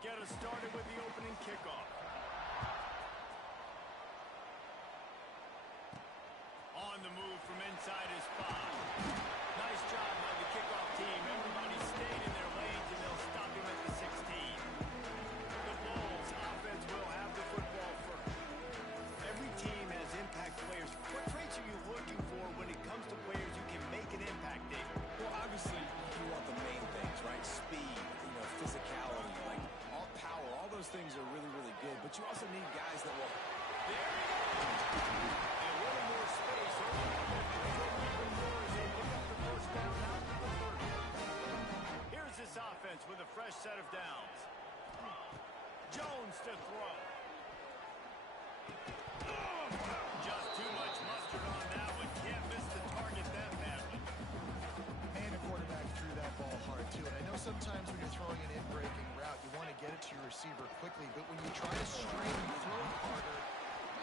get us started with the opening kickoff. On the move from inside his spot. Nice job by the kickoff team. Everybody stayed in their lanes, and they'll stop him at the 16. The Bulls offense will have the football first. Every team has impact players. What traits are you looking for when it comes to players who can make an impact, Dave? Well, obviously, you want the main things, right? Speed, physicality, like all power. All those things are really, really good. But you also need guys that will... There he goes! And a little more space. Even more as they pick up the first down out to the 30. Here's this offense with a fresh set of downs. Jones to throw. Just too much mustard on that one. Can't miss the target that badly. And the quarterback threw that ball hard, too. And I know sometimes when you're throwing an in-breaking route, you want to get it to your receiver quickly. But when you try to strain and throw harder,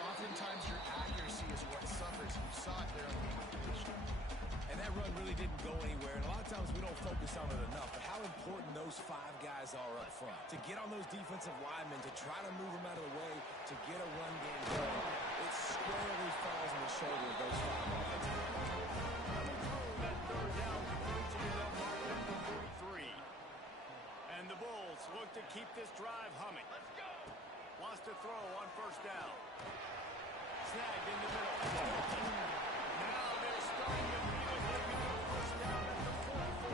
oftentimes your accuracy is what suffers. You saw it there on the completion. And that run really didn't go anywhere. And a lot of times we don't focus on it enough. But how important those 5 guys are up front. To get on those defensive linemen, to try to move them out of the way, to get a run game going. It squarely falls on the shoulder of those 5 offensive linemen. That third down converts into that mark at the 43. And the Bulls look to keep this drive humming. Let's go! Wants to throw on first down. Snagged in the middle. Now they're starting to feel it. They go first down at the 44.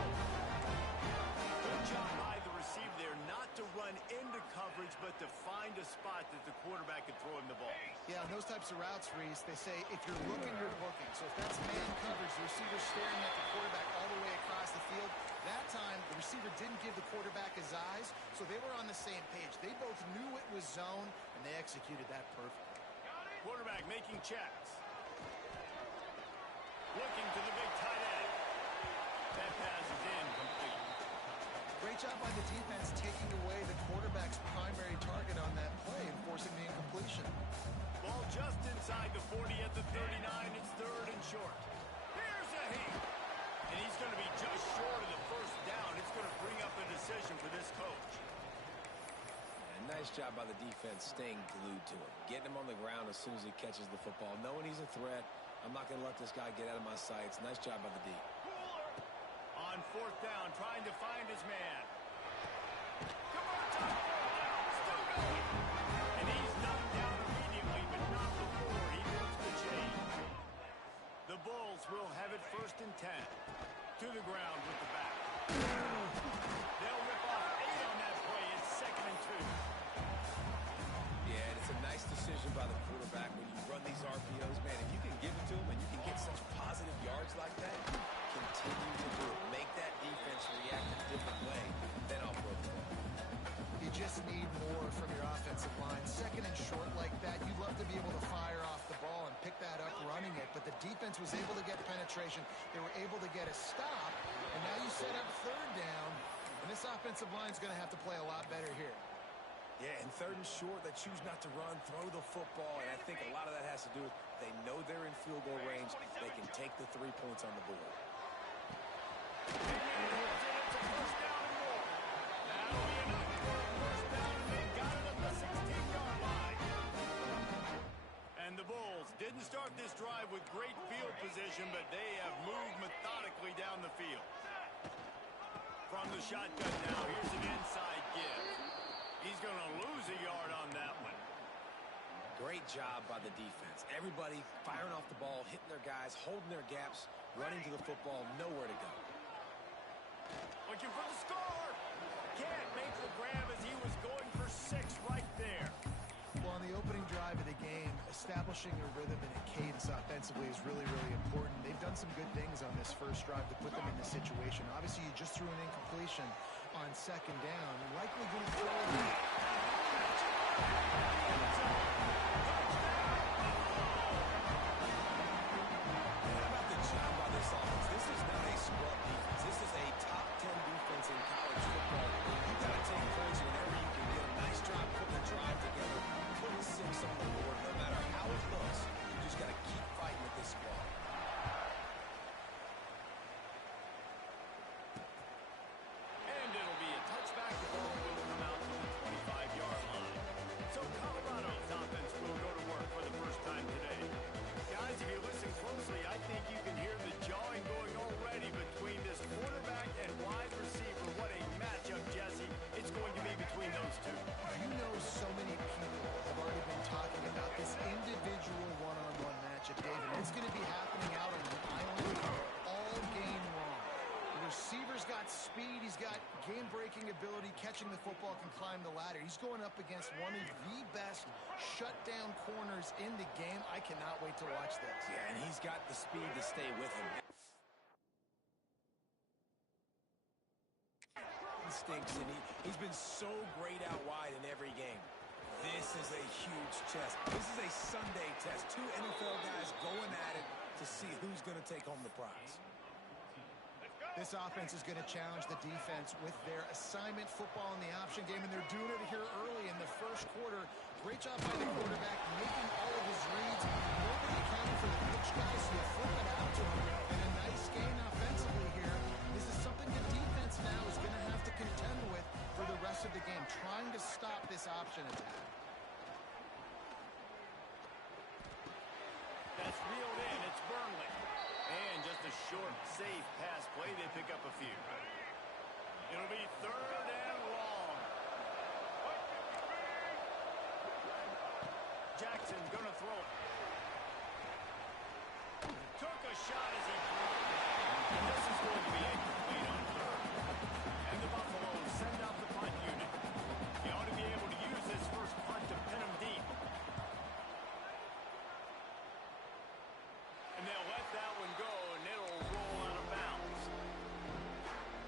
Good job by the receiver there not to run into coverage, but to find a spot that the quarterback could throw him the ball. Yeah, on those types of routes, Reese, they say if you're looking, you're looking. So if that's man coverage, the receiver's staring at the quarterback all the way across the field. That time, the receiver didn't give the quarterback his eyes, so they were on the same page. They both knew it was zone, and they executed that perfectly. Quarterback making checks. Looking to the big tight end. That pass is incomplete. Great job by the defense taking away the quarterback's primary target on that play and forcing the incompletion. Ball just inside the 40 at the 39. It's third and short. Here's a heat. And he's going to be just short of the first down. It's going to bring up a decision for this coach. And nice job by the defense staying glued to him. Getting him on the ground as soon as he catches the football. Knowing he's a threat. I'm not going to let this guy get out of my sights. Nice job by the D. On fourth down, trying to find his man. Converts on fourth down. Still going. And he's knocked down immediately, but not before he moves the chain. The Bulls will have it first and 10. To the ground with the back. They'll rip off 8 on that play. It's second and 2. Yeah, and it's a nice decision by the quarterback when you run these RPOs. Man, if you can give it to him and you can get such positive yards like that, continue to do it. Make that defense react a different way, then I'll throw the ball. You just need more from your offensive line. Second and short like that, you'd love to be able to fire off the ball and pick that up running it, but the defense was able to get penetration. They were able to get a stop, and now you set up third down, and this offensive line is going to have to play a lot better here. Yeah, and third and short, they choose not to run, throw the football, and I think a lot of that has to do with they know they're in field goal range. They can take the 3 points on the board. And the Bulls didn't start this drive with great field position, but they have moved methodically down the field. From the shotgun now, here's an inside give. He's going to lose a yard on that one. Great job by the defense. Everybody firing off the ball, hitting their guys, holding their gaps, running to the football, nowhere to go. Looking for the score. Can't make the grab as he was going for 6 right there. Well, on the opening drive of the game, establishing a rhythm and a cadence offensively is really, really important. They've done some good things on this first drive to put them in this situation. Obviously, you just threw an incompletion on second down. You're likely going to throw it. How about the job by this offense? This is not a scrub defense. This is a top 10 defense in college football. You've got to take points whenever you can get a nice job putting the drive together, putting 6 on the board. No matter how it looks, you just got to keep fighting with this squad. And it'll be a touchback. The ball will come out to the 25. game-breaking ability, catching the football, can climb the ladder. He's going up against one of the best shutdown corners in the game. I cannot wait to watch this. Yeah, and he's got the speed to stay with him. Instincts, and he's been so great out wide in every game. This is a huge test. This is a Sunday test. Two NFL guys going at it to see who's going to take home the prize. This offense is going to challenge the defense with their assignment football in the option game, and they're doing it here early in the first quarter. Great job by the quarterback, making all of his reads. Nobody accounting for the pitch guys, so you flip it out to him. And a nice gain offensively here. This is something the defense now is going to have to contend with for the rest of the game, trying to stop this option attack. That's reeled in. It's Burnley. And just a short, safe pass play. They pick up a few. It'll be 3rd and long. Jackson gonna throw. Took a shot as he threw. And this is going to be incomplete on 3rd. And the Buffaloes send out the punt unit. They ought to be able to use this first punt to pin them deep. And they'll let that one go, and it'll roll out of bounds.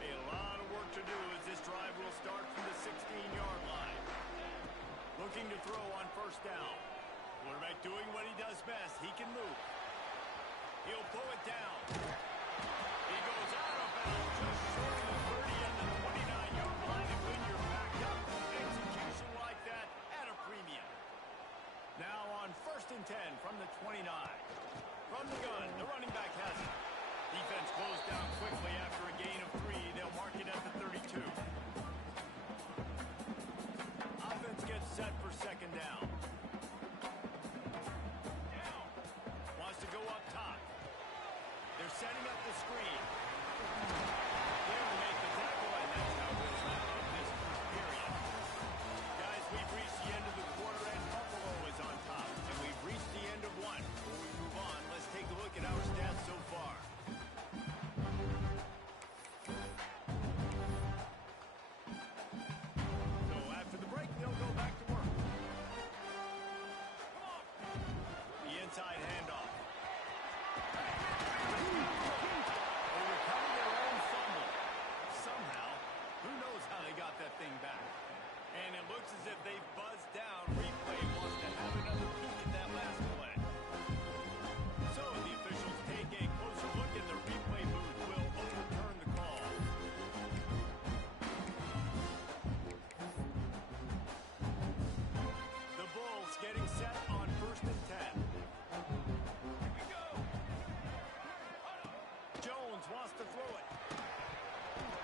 A lot of work to do as this drive will start from the 16-yard line. Looking to throw on 1st down. Quarterback doing what he does best. He can move. He'll pull it down. He goes out of bounds just short of the 30 at the 29-yard line. And when you're backed up, execution like that at a premium. Now on 1st and 10 from the 29. From the gun, the running back has it. Defense closed down quickly after a gain of 3. They'll mark it at the 32. Offense gets set for 2nd down. Wants to go up top. They're setting up the screen. There to make the tackle, and that's how we'll wrap up this first period. Guys, we've reached the end of the quarter, and Buffalo is on top. And we've reached the end of one. Before we move on, let's take a look at our stats so far. So after the break, they'll go back to work. The inside handoff. They recover their own fumble. Somehow, who knows how they got that thing back. And it looks as if they've buzzed down. Replay wants to have another peek at that last play. So the officials take a closer look at the replay booth. Will overturn the call. The Bulls getting set on 1st and 10. Here we go. Jones wants to throw it.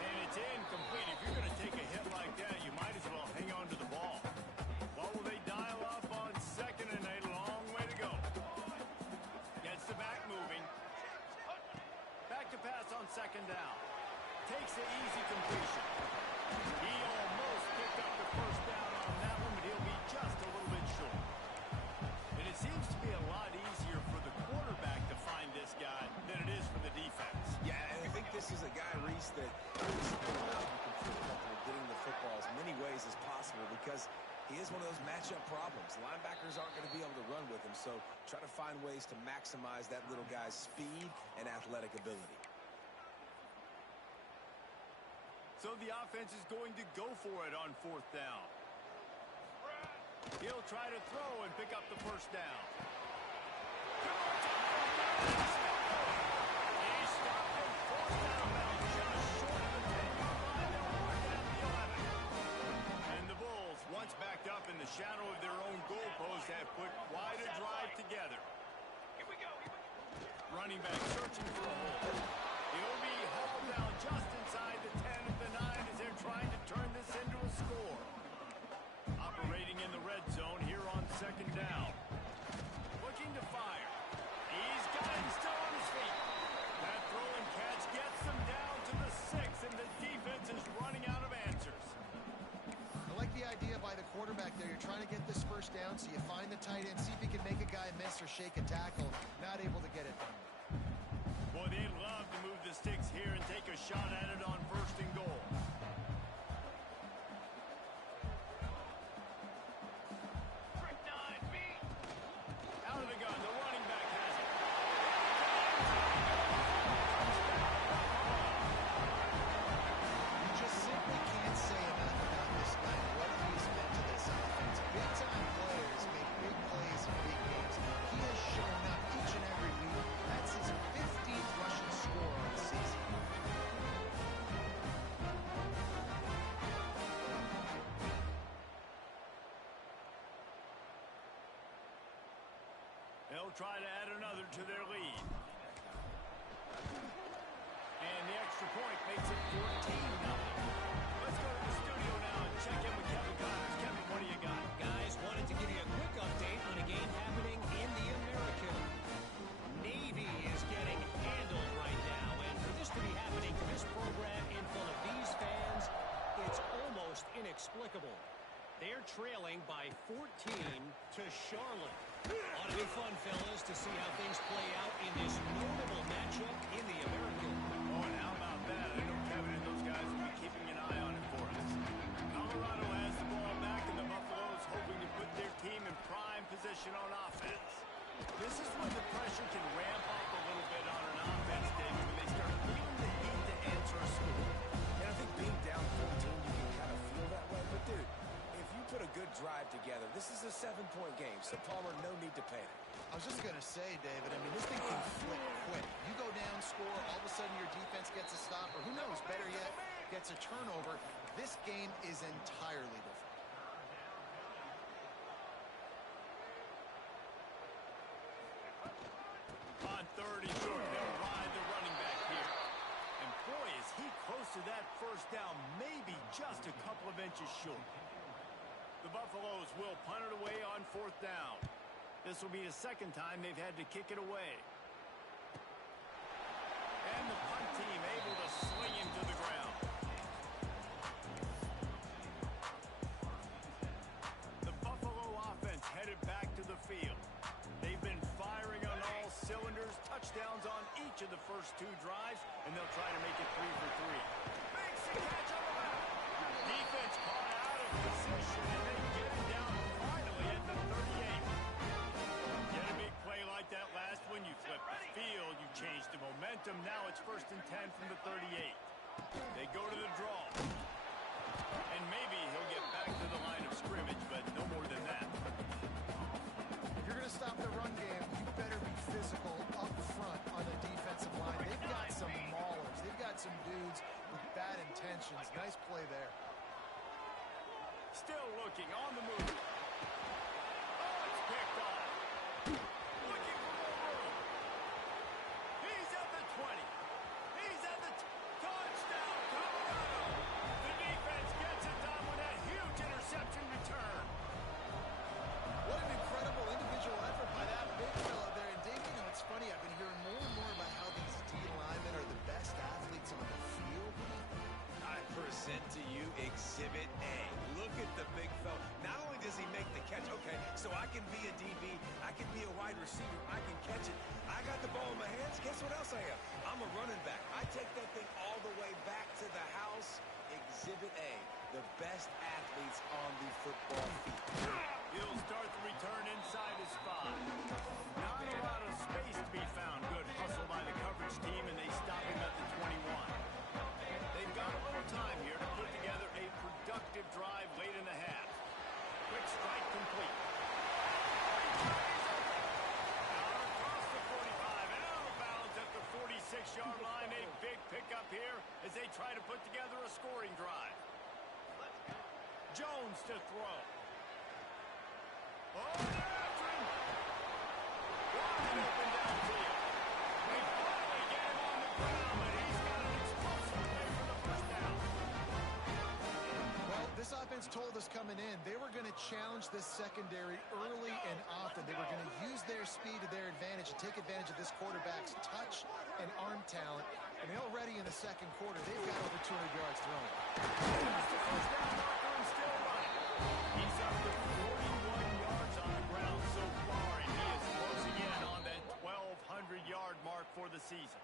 And it's incomplete. If you're going to take a hit like that, you might as well hang on to the ball. What will they dial up on 2nd and a long way to go? Gets the back moving. Back to pass on 2nd down. Takes the easy completion. He almost picked up the 1st down on that one, but he'll be just a little bit short. And it seems to be a lot easier for the quarterback to find this guy than it is for the defense. Yeah, and I think this is a guy, Reese, that is going out and can feel comfortable getting the football as many ways as possible because he is one of those matchup problems. Linebackers aren't going to be able to run with him, so try to find ways to maximize that little guy's speed and athletic ability. So the offense is going to go for it on 4th down. He'll try to throw and pick up the 1st down. He stopped him 4th down bounds just short of the 10-yard line. They'll mark it at the 11. And the Bulls, once backed up in the shadow of their own goalpost, have put quite a drive together. Here we go. Running back searching for a hole. He'll be hauled down just inside the 10 at the 9 as they're trying to turn this into a score. Operating in the red zone here on 2nd down. Looking to fire. He's got him still on his feet. That throw and catch gets them down to the 6, and the defense is running out of answers. I like the idea by the quarterback there. You're trying to get this 1st down, so you find the tight end, see if he can make a guy miss or shake a tackle. Not able to get it done. Boy, they'd love to move the sticks here and take a shot at it on 1st and goal. They'll try to add another to their lead. And the extra point makes it 14-0. Let's go to the studio now and check in with Kevin Connors. Kevin, what do you got? Guys, wanted to give you a quick update on a game happening in the American. Navy is getting handled right now, and for this to be happening to this program in front of these fans, it's almost inexplicable. They're trailing by 14 to Charlotte. Ought to be fun, fellas, to see how things play out in this notable matchup in the American. Oh, and how about that? I know Kevin and those guys will be keeping an eye on it for us. Colorado has the ball back, and the Buffaloes hoping to put their team in prime position on offense. This is when the pressure can ramp up a little bit on an offense, David, when they start feeling the heat to answer a score. And I think being down 14, you can kind of feel that way. But, dude, if you put a good drive together, this is a 7-point game, so Palmer, no need to panic. I was just going to say, David, I mean, this thing can flip quick. You go down, score, all of a sudden your defense gets a stop, or who knows, better yet, gets a turnover. This game is entirely different. On 3rd and short, they'll ride the running back here. And boy, is he close to that first down, maybe just a couple of inches short. The Buffaloes will punt it away on 4th down. This will be the second time they've had to kick it away. And the punt team able to sling him to the ground. The Buffalo offense headed back to the field. They've been firing on all cylinders, touchdowns on each of the first 2 drives, and they'll try to make it 3 for 3. Makes the catch on the back. Defense caught out of position, and they get it down finally at the 38. Get a big play like that last one, you flip the field, you change the momentum. Now it's 1st and 10 from the 38. They go to the draw. And maybe he'll get back to the line of scrimmage, but no more than that. If you're going to stop the run game, you better be physical up front on the defensive line. They've got some maulers. They've got some dudes with bad intentions. Nice play there. Still looking on the move. Oh, it's picked off. Looking for more room. He's at the 20. He's at the touchdown, Colorado. The defense gets it done with that huge interception return. What an incredible individual effort by that big fella there. And Dave, you know, it's funny, I've been hearing more and more about how these D linemen are the best athletes on the field. I present to you Exhibit A. Look at the big fella. Not only does he make the catch, okay, so I can be a DB, I can be a wide receiver, I can catch it. I got the ball in my hands. Guess what else I am? I'm a running back. I take that thing all the way back to the house. Exhibit A, the best athletes on the football field. He'll start the return inside his spot. Not a lot of space to be found. Good hustle by the coverage team, and they stop him at the 21. They've got a little time here to put together a productive drive late in the half. Quick strike complete. Now across the 45 and out of bounds at the 46-yard line. A big pickup here as they try to put together a scoring drive. Jones to throw. Oh, they're after him. Wide open downfield. They finally get him on the ground, but he's got an explosive play for the first down. Well, this offense told us coming in they were going to challenge this secondary early and often. They were going to use their speed to their advantage and take advantage of this quarterback's touch and arm talent. And already in the second quarter, they've got over 200 yards thrown. There's the first down marker and still running. He's up to 41 yards on the ground so far, and he is closing in on that 1,200-yard mark for the season.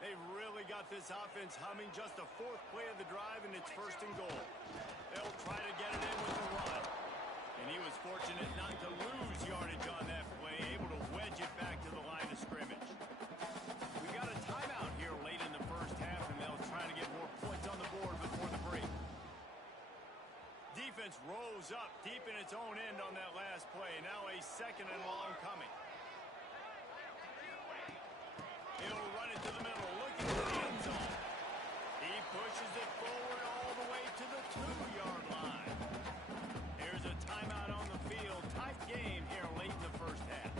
They've really got this offense humming. Just the 4th play of the drive, and it's 1st and goal. They'll try to get it in with the run. And he was fortunate not to lose yardage on that play, able to wedge it back to the line of scrimmage. We got a timeout here late in the first half, and they'll try to get more points on the board before the break. Defense rose up deep in its own end on that last play. Now a 2nd and long coming. He'll run it to the middle, looking for the end zone. He pushes it forward all the way to the 2-yard line. Here's a timeout on the field. Tight game here late in the first half.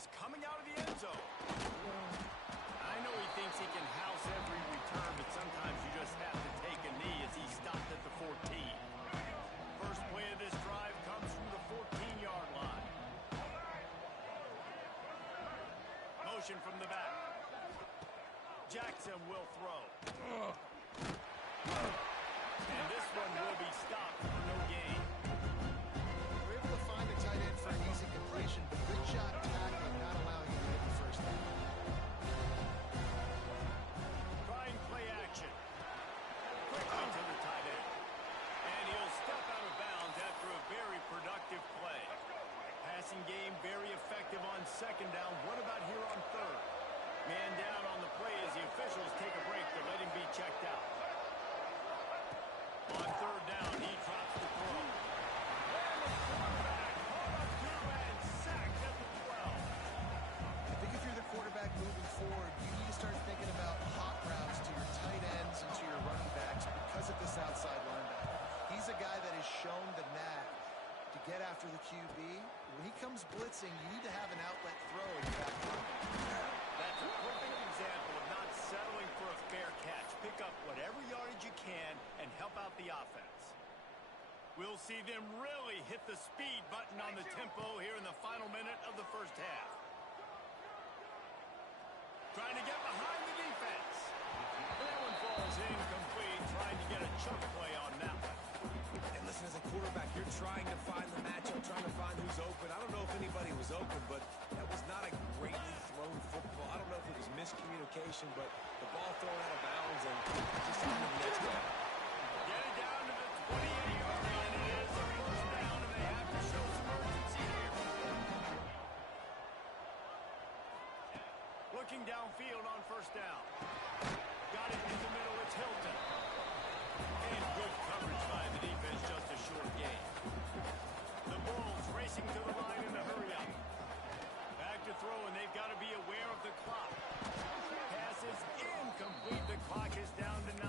he's coming out of the end zone. I know he thinks he can house every return, but sometimes you just have to take a knee as he stopped at the 14. First play of this drive comes from the 14-yard line. Motion from the back. Jackson will throw. And this one will be stopped for no gain. We're able to find the tight end for an easy completion, but good job tackling, not allowing him to get the first down. Trying play action. Quickly to the tight end. And he'll step out of bounds after a very productive play. Passing game very effective on second down. What about here on third? Man down on the play as the officials take a break to let him be checked out. On third down, he drops the throw. And the quarterback caught up to and sacked at the 12. I think if you're the quarterback moving forward, you need to start thinking about hot routes to your tight ends and to your running backs because of this outside linebacker. He's a guy that has shown the knack to get after the QB. When he comes blitzing, you need to have an outlet throw in your back pocket. That's a perfect example of not settling for a fair catch. Pick up whatever yardage you can and help out the offense. We'll see them really hit the speed button on the tempo here in the final minute of the first half. Trying to get behind the defense. That one falls incomplete, trying to get a chunk play on that one. And listen, as a quarterback, you're trying to find the matchup, trying to find who's open. I don't know if anybody was open, but that was not a greatly thrown football. I don't know if it was miscommunication, but the ball thrown out of bounds and just on to the next guy. Get it down to the 28-yard line. It is a first down, and they have to show some urgency here. Looking downfield on first down. Got it in the middle. It's Hilton. And good coverage by the defense, just a short gain. The Bulls racing to the line in a hurry-up. Back to throw, and they've got to be aware of the clock. Pass is incomplete. The clock is down to 9.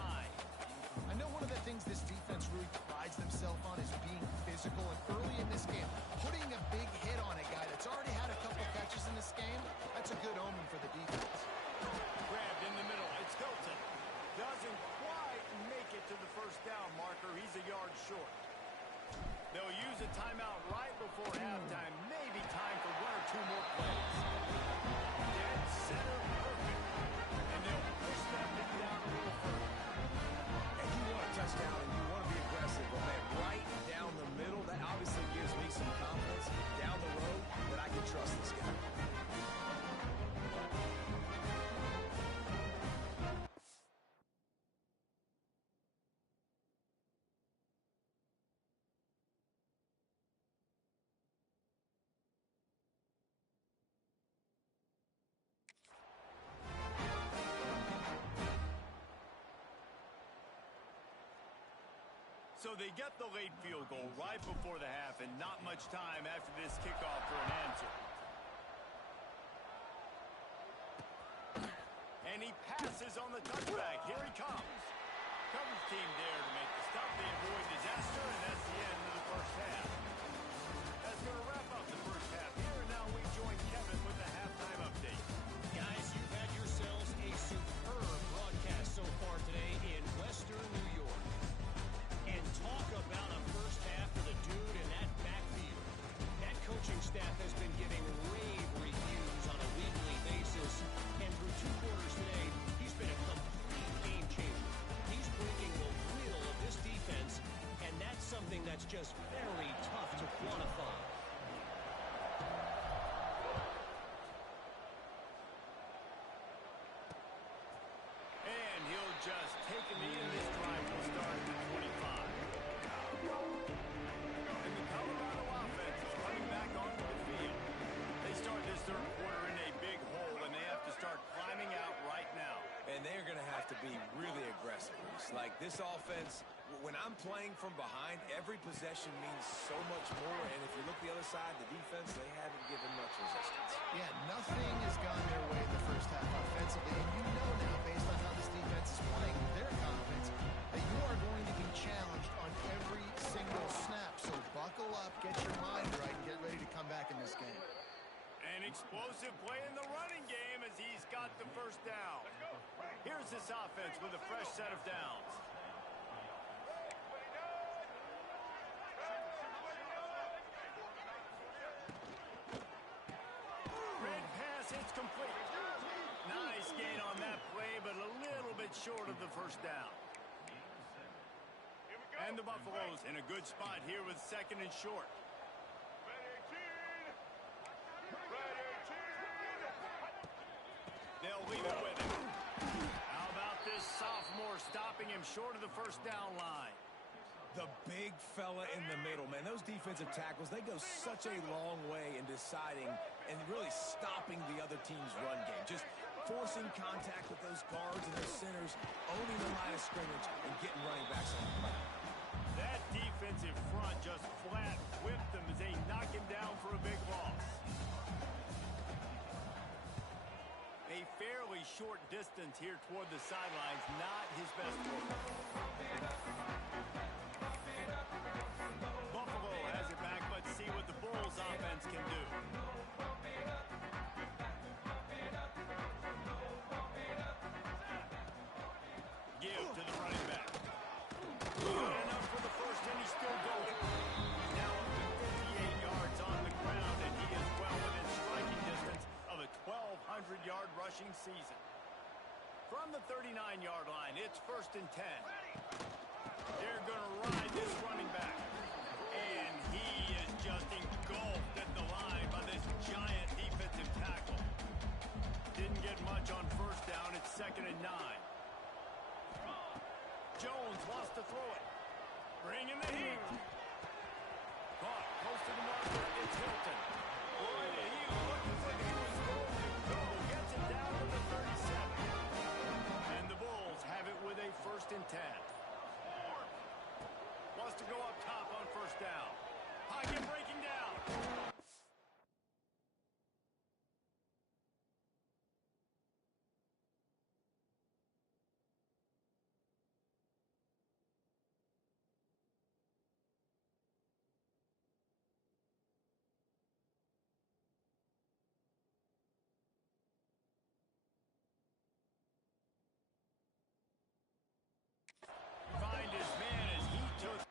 I know one of the things this defense really prides themselves on is being physical, and early in this game, putting a big hit on a guy that's already had a couple catches in this game, that's a good omen for the defense. Grabbed in the middle. It's Hilton. Doesn't quite make it to the first down marker. He's a yard short. They'll use a timeout right before halftime. Maybe time for one or two more plays. Dead center perfect. And they'll push that thing down a little further. And you want a touchdown and you want to be aggressive, but man, right down the middle, that obviously gives me some confidence down the road that I can trust this guy. So they get the late field goal right before the half, and not much time after this kickoff for an answer. And he passes on the touchback. Here he comes. Coverage team there to make the stop. They avoid disaster, and that's the end of the first half. That's going to wrap up the first half here, and now we join Kevin with the halftime update. Guys, you've had yourselves a superb broadcast so far today in Western New York. And talk about a first half for the dude in that backfield. That coaching staff has been giving rave reviews on a weekly basis. And through 2 quarters today, he's been a complete game changer. He's breaking the will of this defense, and that's something that's just very tough to quantify. And he'll just take a knee, and this drive will start at the 25. And the Colorado offense is coming back onto the field. They start this third quarter in a big hole, and they have to start climbing out right now. And they're going to have to be really aggressive. Like this offense, when I'm playing from behind, every possession means so much more. And if you look the other side, the defense, they haven't given much resistance. Yeah, nothing has gone their way in the first half offensively, and you know now, based on how this defense is playing, their confidence, that you are going to be challenged on every single snap. So buckle up, get your mind right, and get ready to come back in this game. An explosive play in the running game as he's got the first down. Here's this offense with a fresh set of downs. Red pass, it's complete. Nice gain on that play, but a little bit short of the first down. And the Buffaloes in a good spot here with second and short. They'll leave it with him. How about this sophomore stopping him short of the first down line? The big fella in the middle, man. Those defensive tackles, they go such a long way in deciding and really stopping the other team's run game. Just forcing contact with those guards and those centers, owning the line of scrimmage, and getting running backs on the ground. That defensive front just flat whipped them as they knock him down for a big loss. A fairly short distance here toward the sidelines, not his best work. Buffalo has it back. Let's see what the Bulls offense can do. Give to the running back. Good enough for the first, and he's still going. He's now up to 58 yards on the ground, and he is well within striking distance of a 1,200-yard rushing season. From the 39-yard line, it's first and 10. They're going to ride this running back. And he is just engulfed at the line by this giant defensive tackle. Didn't get much on first down. It's second and 9. Jones wants to throw it. Bringing the heat. Caught close to the marker. It's Hilton. Boy, he looks like he was going to go. Gets it down to the 37. And the Bulls have it with a first and 10. Wants to go up top on first down. Pocket breaking down. Find his man as he took.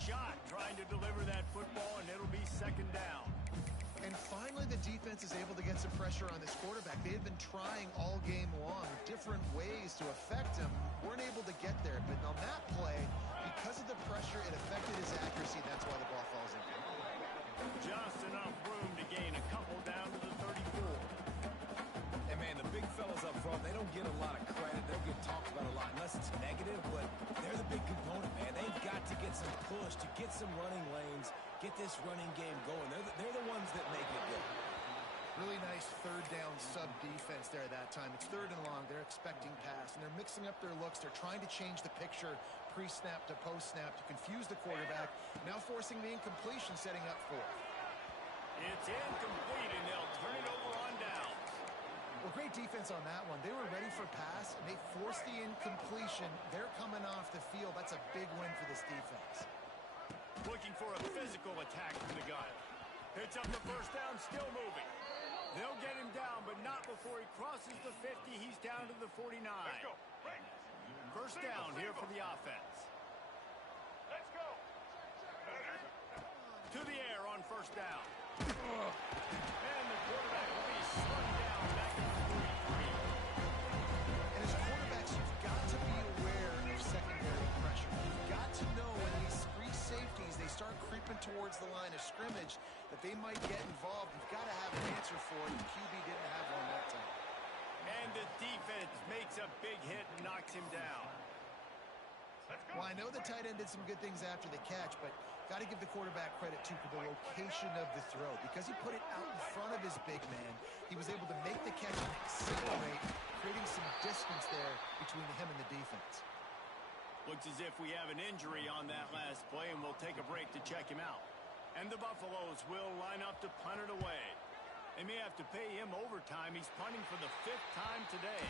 Shot trying to deliver that football, and it'll be second down. And finally, the defense is able to get some pressure on this quarterback. They had been trying all game long different ways to affect him. Weren't able to get there. But on that play, because of the pressure, it affected his accuracy. That's why the ball falls in. Just enough room to gain a couple down to the 34. And, man, the big fellas up front, they don't get a lot of credit. They don't get talked about a lot unless it's negative, but they're the big component, man. They've got to get some push, to get some running lanes, get this running game going. They're the ones that make it go. Really nice third down sub defense there that time. It's third and long. They're expecting pass, and they're mixing up their looks. They're trying to change the picture pre-snap to post-snap to confuse the quarterback, now forcing the incompletion, setting up fourth. It's incomplete, and they'll turn it over on down. Well, great defense on that one. They were ready for pass, and they forced the incompletion. They're coming off the field. That's a big win for this defense. Looking for a physical attack from the gun. Picks up the first down, still moving. They'll get him down, but not before he crosses the 50. He's down to the 49. Let's go. First down here for the offense. Let's go. To the air on first down. And the quarterback will be slung down back at the 43. And as quarterbacks, you've got to be aware of secondary pressure. You've got to know when these free safeties, they start creeping towards the line of scrimmage, that they might get involved. You've got to have an answer for it, and QB didn't have one that time. And the defense makes a big hit and knocks him down. Well, I know the tight end did some good things after the catch, but got to give the quarterback credit, too, for the location of the throw. Because he put it out in front of his big man, he was able to make the catch and accelerate, creating some distance there between him and the defense. Looks as if we have an injury on that last play, and we'll take a break to check him out. And the Buffaloes will line up to punt it away. They may have to pay him overtime. He's punting for the 5th time today.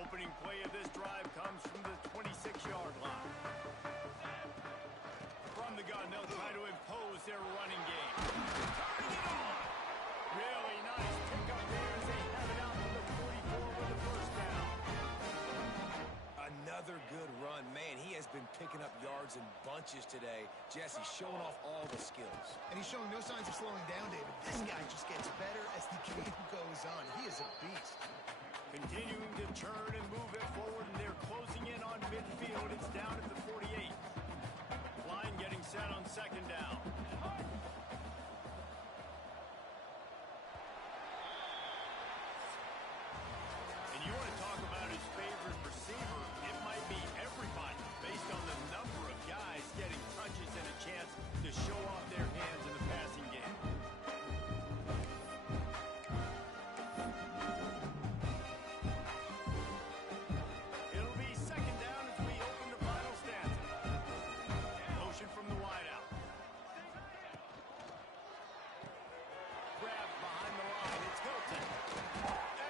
Opening play of this drive comes from the 26-yard line. From the gun, they'll try to impose their running game. Turning it on! Really nice pickup there as they have it out to the 44 with the first down. Another good run. Man, he has been picking up yards in bunches today. Jesse showing off all the skills. And he's showing no signs of slowing down, David. This guy just gets better as the game goes on. He is a beast. Continuing to turn and move it forward, and they're closing in on midfield. It's down at the 48. Line getting set on second down. And you want to talk about his favorite receiver, it might be everybody, based on the number of guys getting touches and a chance to show off their hands in the passing game. It'll be second down as we open the final stanza. Motion from the wideout. Grab behind the line. It's Hilton.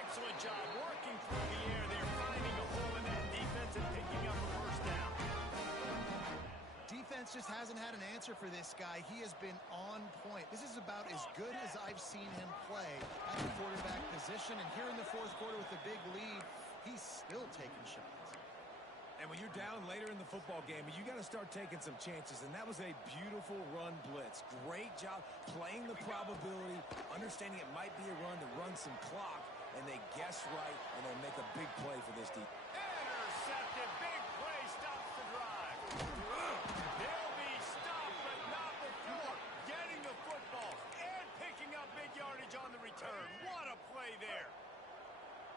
Excellent job working through the air. They're finding a hole in that defense and picking up a first down. Defense just hasn't had an answer for this guy. He has been on point. This is about as good as I've seen him play at the quarterback position. And here in the fourth quarter with a big lead, he's still taking shots. And when you're down later in the football game, you got to start taking some chances. And that was a beautiful run blitz. Great job playing the probability, understanding it might be a run to run some clock, and they guess right, and they make a big play for this defense. Intercepted. Big play stops the drive. They'll be stopped, but not before getting the football and picking up big yardage on the return. What a play there.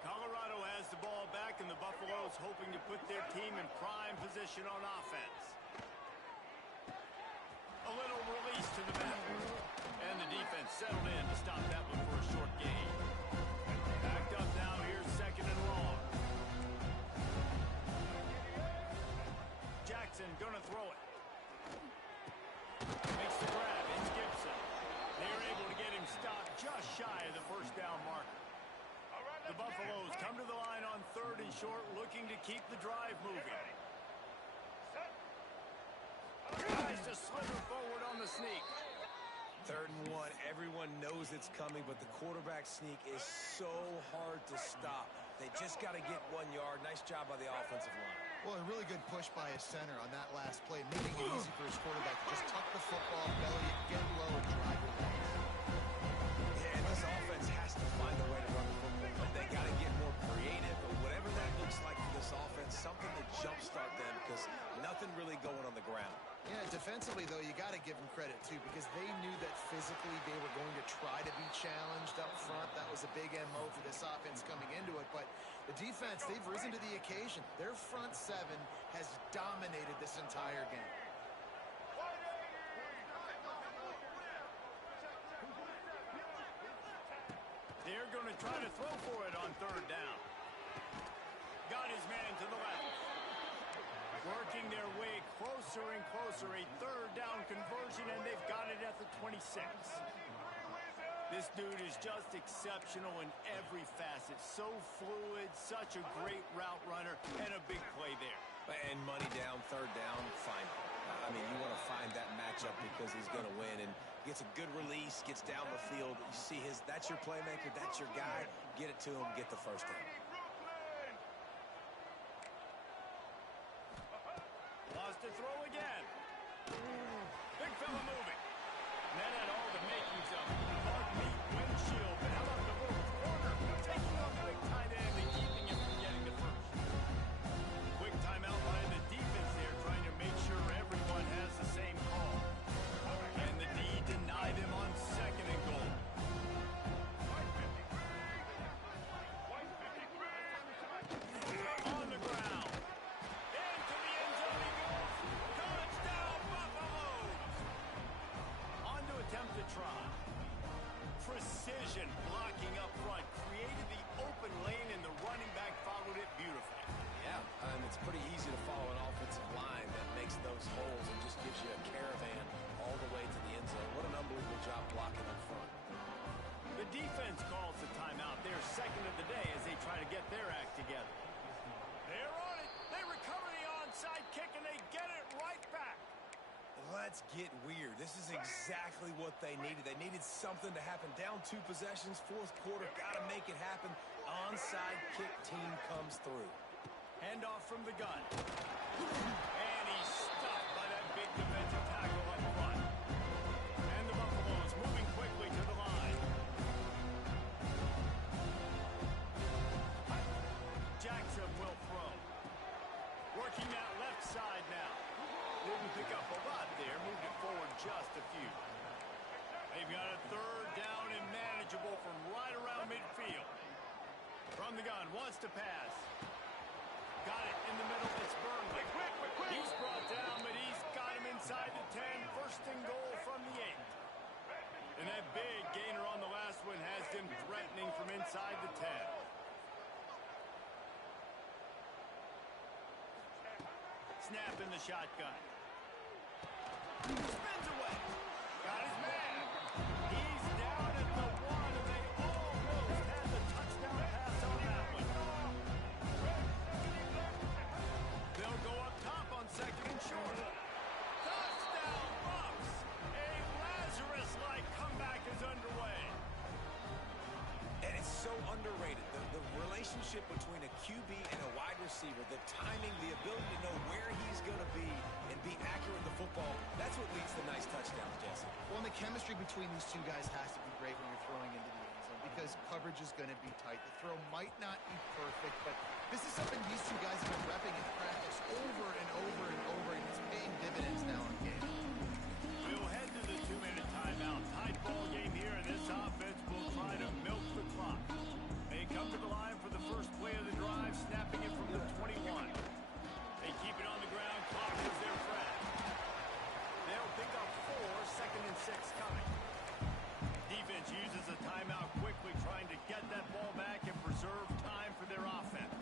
Colorado has the ball back, and the Buffaloes hoping to put their team in prime position on offense. A little release to the back. And the defense settled in to stop that one for a short gain. Backed up now. Here's second and long. Jackson gonna throw it. Makes the grab. It's Gibson. They're able to get him stopped just shy of the first down marker. The Buffaloes come to the line on third and short, looking to keep the drive moving. Tries to slither forward on the sneak. 3rd and 1. Everyone knows it's coming, but the quarterback sneak is so hard to stop. They just got to get 1 yard. Nice job by the offensive line. Well, a really good push by his center on that last play, making it easy for his quarterback to just tuck the football, belly it, get low, and drive it away. Yeah, and this offense has to find a way to run the football. But they got to get more creative, or whatever that looks like for this offense, something to jumpstart them, because nothing really going on the ground. Yeah, defensively, though, you got to give them credit, too, because they knew that physically they were going to try to be challenged up front. That was a big MO for this offense coming into it. But the defense, they've risen to the occasion. Their front seven has dominated this entire game. They're going to try to throw for it on third down. Got his man to the left. Working their way closer and closer. A third down conversion, and they've got it at the 26. This dude is just exceptional in every facet. So fluid, such a great route runner, and a big play there. And money down, third down, fine. I mean, you want to find that matchup because he's going to win, and gets a good release, gets down the field. You see that's your playmaker, that's your guy. Get it to him, get the first down. Lost to throw again. Big fella moving. And that had all the makings of bug meat windshield. But how about the little corner? Taking off big tight end and keeping him from getting the first. Quick timeout by the defense there, trying to make sure everyone has the same call. And the D denied him on second and goal. On the ground. Into the end zone he goes. Touchdown, Buffaloes! On to attempt to try. Precision blocking up front. Created the open lane, and the running back followed it beautifully. Yeah, it's pretty easy to follow an offensive line that makes those holes and just gives you a caravan all the way to the end zone. What an unbelievable job blocking up front. The defense calls the timeout. They're second of the day as they try to get their act together. They're on it. They recover the onside kick, and they get it right back. Let's get weird. This is exactly what they needed. They needed something to happen. Down 2 possessions, fourth quarter, got to make it happen. Onside kick team comes through. Handoff from the gun. And he's stuffed by that big defensive tackle up front. And the Buffaloes moving quickly to the line. Jackson will throw. Working that left side now. Didn't pick up a lot there. Moved it forward just a few. They've got a third down and manageable from right around midfield. From the gun, wants to pass. Got it in the middle. It's Burnley. He's brought down, but he's got him inside the 10. First and goal from the 8. And that big gainer on the last one has him threatening from inside the 10. Snap in the shotgun. Spins away. Got his man. He's down at the 1, and they almost had the touchdown pass on that one. They'll go up top on second and short. Touchdown Bucs. A Lazarus-like comeback is underway. And it's so underrated. The relationship between a QB and a wide receiver, the timing, the ability to know where he's going to be and be accurate with the football, that's what leads to nice touchdowns, Jesse. Well, and the chemistry between these two guys has to be great when you're throwing into the end zone because coverage is going to be tight. The throw might not be perfect, but this is something these two guys have been repping in practice over and over and over, and it's paying dividends now in game. We'll head to the 2-minute timeout. Tight ball game here, and this offense will try to milk the clock. They come to the line for the first play of the drive, snapping it from the 21. They keep it on the ground. Clock is their friend. They'll pick up 4, second and 6 coming. Defense uses a timeout quickly, trying to get that ball back and preserve time for their offense.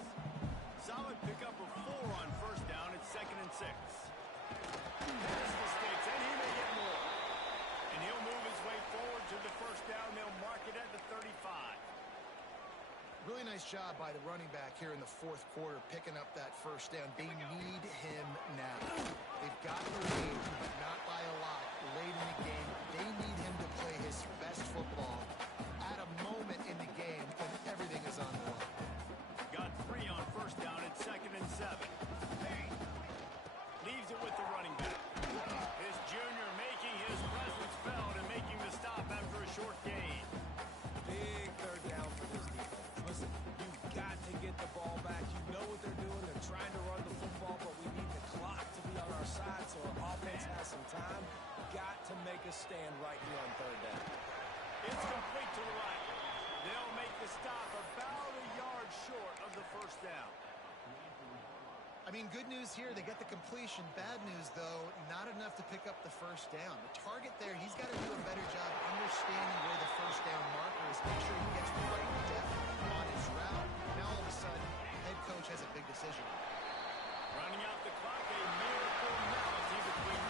Solid pickup of 4 on first down. It's second and 6. There's the stakes, and he may get more. And he'll move his way forward to the first down. They'll mark it at the 35. Really nice job by the running back here in the fourth quarter, picking up that first down. They need him now. They've got the lead, but not by a lot. Late in the game, they need him to play his best football at a moment in the game when everything is on the line. Got 3 on first down. It's second and 7. Leaves it with the running back. His junior making his presence felt and making the stop after a short gain. Big third down for this defense. Listen, you've got to get the ball back. You know what they're doing. They're trying to run the football, but we need the clock to be on our side so our offense has some time. Got to make a stand right here on third down. It's complete to the right. They'll make the stop about a yard short of the first down. I mean, good news here. They get the completion. Bad news, though, not enough to pick up the first down. The target there, he's got to do a better job understanding where the first down marker is. Make sure he gets the right depth on his route. Now, all of a sudden, head coach has a big decision. Running out the clock, a miracle analysis between